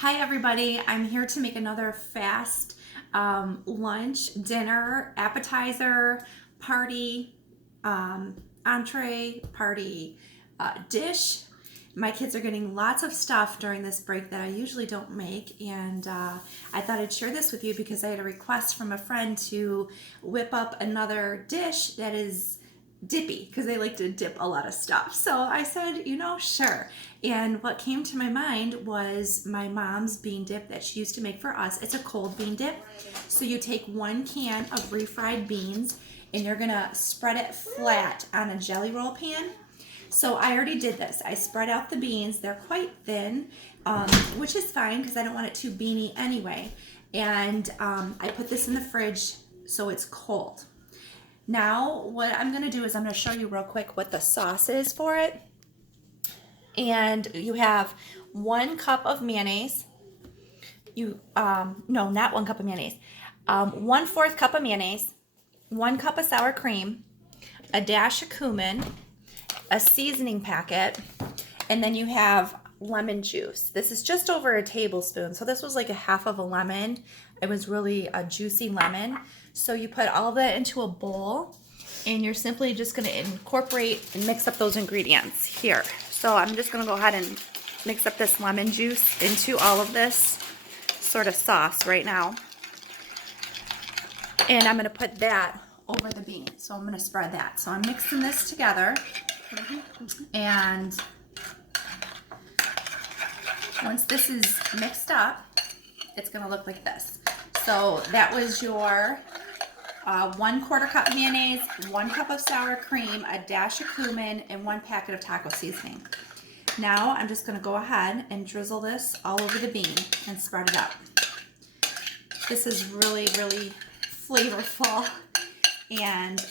Hi everybody, I'm here to make another fast lunch, dinner, appetizer, party, entree, party, dish. My kids are getting lots of stuff during this break that I usually don't make, and I thought I'd share this with you because I had a request from a friend to whip up another dish that is dippy because they like to dip a lot of stuff. So I said, sure. And what came to my mind was my mom's bean dip that she used to make for us. It's a cold bean dip. So you take 1 can of refried beans and you're gonna spread it flat on a jelly roll pan. So I already did this. I spread out the beans. They're quite thin, which is fine because I don't want it too beany anyway. And I put this in the fridge so it's cold. Now, what I'm going to do is I'm going to show you real quick what the sauce is for it. And you have 1 cup of mayonnaise. No, not 1 cup of mayonnaise. 1/4 cup of mayonnaise, 1 cup of sour cream, a dash of cumin, a seasoning packet, and then you have lemon juice. This is just over a tablespoon. So this was like a half of a lemon. It was really a juicy lemon. So you put all that into a bowl and you're simply just going to incorporate and mix up those ingredients here. So I'm just going to go ahead and mix up this lemon juice into all of this sort of sauce right now. And I'm going to put that over the beans. So I'm going to spread that. So I'm mixing this together. And once this is mixed up, it's going to look like this. So that was your 1/4 cup mayonnaise, 1 cup of sour cream, a dash of cumin, and 1 packet of taco seasoning. Now I'm just going to go ahead and drizzle this all over the bean and spread it out. This is really, really flavorful. And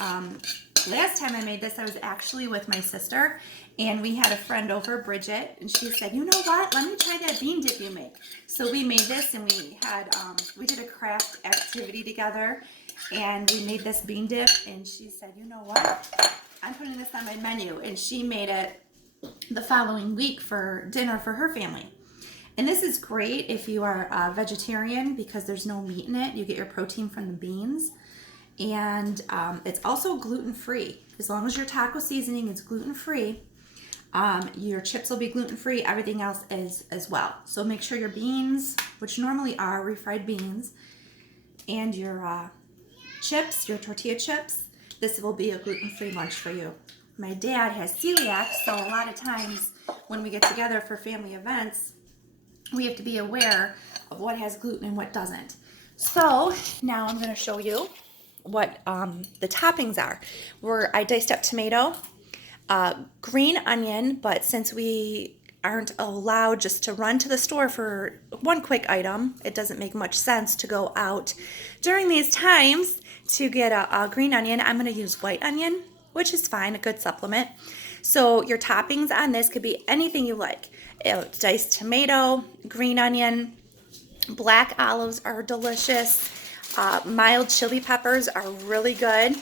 last time I made this, I was actually with my sister, and we had a friend over, Bridget, and she said, you know what, let me try that bean dip you make. So we made this, and we did a craft activity together, and we made this bean dip, and she said, you know what, I'm putting this on my menu, and she made it the following week for dinner for her family. And this is great if you are a vegetarian because there's no meat in it. You get your protein from the beans. And it's also gluten-free. As long as your taco seasoning is gluten-free, your chips will be gluten-free, everything else is as well. So make sure your beans, which normally are refried beans, and your chips, your tortilla chips, this will be a gluten-free lunch for you. My dad has celiac, so a lot of times when we get together for family events, we have to be aware of what has gluten and what doesn't. So now I'm going to show you what the toppings are. I diced up tomato, green onion, but since we aren't allowed just to run to the store for one quick item, it doesn't make much sense to go out during these times to get a green onion. I'm going to use white onion, which is fine, a good supplement. So your toppings on this could be anything you like. Diced tomato, green onion, black olives are delicious. Mild chili peppers are really good.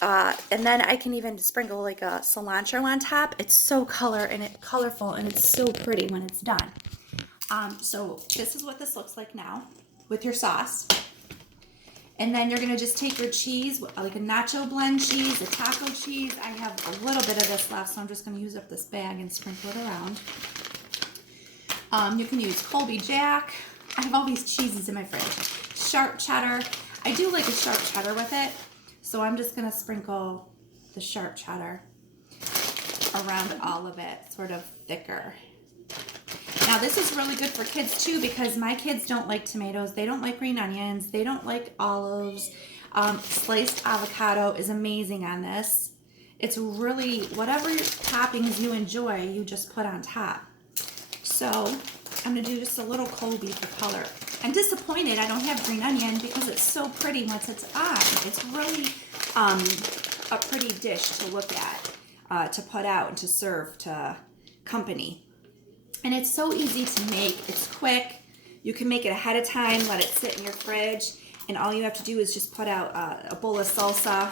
And then I can even sprinkle like a cilantro on top. It's so colorful and it's so pretty when it's done. So this is what this looks like now with your sauce. And then you're going to just take your cheese, like a nacho blend cheese, a taco cheese. I have a little bit of this left, so I'm just going to use up this bag and sprinkle it around. You can use Colby Jack. I have all these cheeses in my fridge. Sharp cheddar. I do like a sharp cheddar with it, so I'm just going to sprinkle the sharp cheddar around all of it, sort of thicker. Now this is really good for kids too because my kids don't like tomatoes, they don't like green onions, they don't like olives. Sliced avocado is amazing on this. It's really, whatever toppings you enjoy, you just put on top. So I'm going to do just a little Colby for color. I'm disappointed I don't have green onion because it's so pretty once it's on. It's really a pretty dish to look at, to put out and to serve to company. And it's so easy to make. It's quick. You can make it ahead of time, let it sit in your fridge, and all you have to do is just put out a bowl of salsa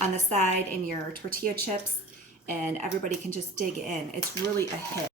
on the side and your tortilla chips, and everybody can just dig in. It's really a hit.